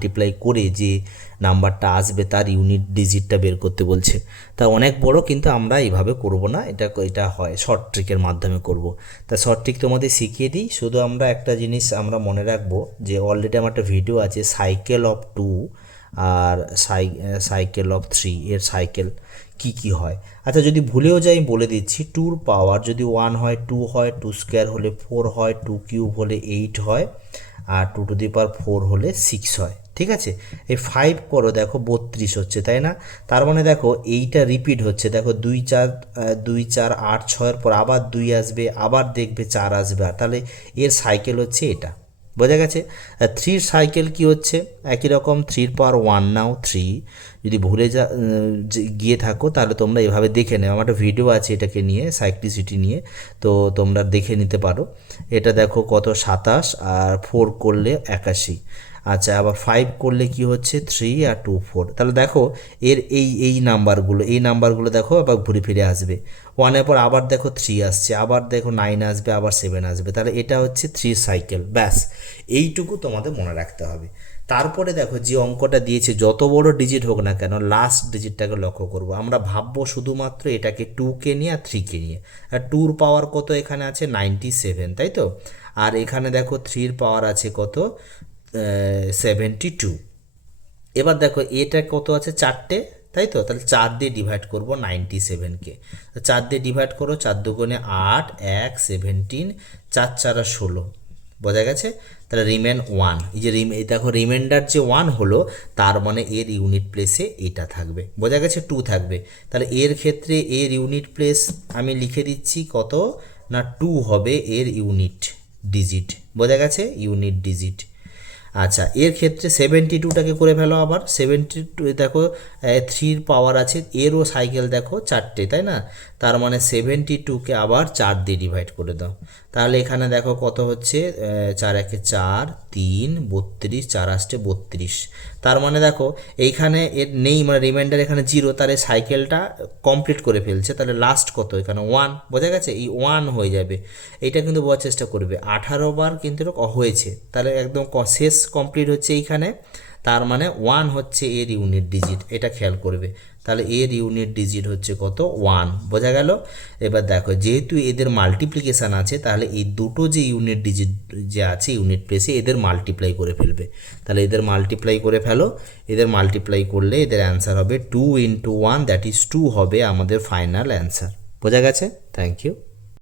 Multiply করে যে নাম্বারটা আসবে তার ইউনিট ডিজিটটা বের করতে বলছে। তা অনেক বড়, কিন্তু আমরা এইভাবে করব না, এটা হয় শর্ট ট্রিকের মাধ্যমে করব। তা শর্ট ট্রিক তোমাদের শিখিয়ে দিই। শুধু আমরা একটা জিনিস আমরা মনে রাখবো যে অলরেডি আমার একটা ভিডিও আছে সাইকেল অফ 2 আর সাইকেল অফ 3 এর সাইকেল কি হয়। আচ্ছা, যদি ভুলেও যাই বলে দিচ্ছি, 2 পাওয়ার যদি 1 হয় 2 হয়, 2 স্কোয়ার হলে 4 হয়, 2 কিউব হলে 8 হয়, আর 2 টু দি পাওয়ার 4 হলে 6 হয়। ঠিক আছে, এই 5 করো, দেখো 32 হচ্ছে, তাই না? তার মানে দেখো এইটা রিপিট হচ্ছে, দেখো 2 4 2 4 8 6-এর পর আবার 2 আসবে, আবার দেখবে 4 আসবে, আর তাহলে এর সাইকেল হচ্ছে এটা। বোঝা গেছে? 3 সাইকেল কি হচ্ছে, একই রকম 3 পাওয়ার 1 নাও 3। যদি ভুলে গিয়ে থাকো তাহলে তোমরা এভাবে দেখে নেও, আমার একটা ভিডিও আছে এটাকে নিয়ে, সাইক্লিসিটি নিয়ে, তো তোমরা দেখে নিতে পারো। এটা দেখো কত 27, আর 4 করলে 81। আচ্ছা, আবার 5 করলে কি হচ্ছে 3 আর 2 4। তাহলে দেখো এর এই নাম্বারগুলো দেখো আবার ঘুরে ফিরে আসবে। 1-এর পর আবার দেখো 3 আসছে, আবার দেখো 9 আসবে, আবার 7 আসবে, তাহলে এটা হচ্ছে 3 সাইকেল। ব্যাস, এইটুকু তোমাদের মনে রাখতে হবে। তারপরে দেখো যে অঙ্কটা দিয়েছে, যত বড় ডিজিট হোক না কেন লাস্ট ডিজিটটাকে লক্ষ্য করব। আমরা ভাববো শুধুমাত্র এটাকে 2কে নিয়ে আর 3কে নিয়ে। আর 2-র পাওয়ার কত এখানে আছে 97, তাই তো? আর এখানে দেখো 3-র পাওয়ার আছে কত 72। এবার দেখো এটা কত আছে 4টে, তাই তো? তাহলে 4 দিয়ে ডিভাইড করবো 97কে। 4 দিয়ে ডিভাইড করো, 4 দুগুণে 8, 1 17, 4 4 16। বোঝা গেছে? তাহলে রিমেন 1। এই যে দেখো রিমাইন্ডার যে 1 হলো, তার মানে এর ইউনিট প্লেসে এটা থাকবে। বোঝা গেছে? 2 থাকবে। তাহলে এর ক্ষেত্রে এর ইউনিট প্লেস আমি লিখে দিচ্ছি কত না 2 হবে এর ইউনিট ডিজিট। বোঝা গেছে? Unit digit. আচ্ছা, এর ক্ষেত্রে 72টাকে করে ফেলো আবার। 72 দেখো 3-র পাওয়ার আছে, এরও সাইকেল দেখো 4টে, তাই না? তার মানে 72কে আবার 4 দিয়ে ডিভাইড করে দাও। তাহলে এখানে দেখো কত হচ্ছে 4 1 4 3 32, 4 আসছে 32। তার মানে দেখো এইখানে এর নেই, মানে রিমাইন্ডার এখানে 0, তাহলে সাইকেলটা কমপ্লিট করে ফেলছে। তাহলে লাস্ট কত এখানে 1। বোঝা গেছে? এই 1 হয়ে যাবে। এইটা কিন্তু বোঝার চেষ্টা করবে, 18 বার কিন্তু এটা হয়েছে, তাহলে একদম শেষ কমপ্লিট হচ্ছে এইখানে। তার মানে 1 হচ্ছে এর ইউনিট ডিজিট, এটা খেয়াল করবে। তাহলে এর ইউনিট ডিজিট হচ্ছে কত 1। বোঝা গেল? এবার দেখো যেহেতু এদের মাল্টিপ্লিকেশান আছে, তাহলে এই দুটো যে ইউনিট ডিজিট যে আছে ইউনিট প্লেসে, এদের মাল্টিপ্লাই করে ফেলবে। তাহলে এদের মাল্টিপ্লাই করে ফেলো। এদের মাল্টিপ্লাই করলে এদের অ্যান্সার হবে 2 × 1, দ্যাট ইজ 2 হবে আমাদের ফাইনাল অ্যান্সার। বোঝা গেছে? Thank you.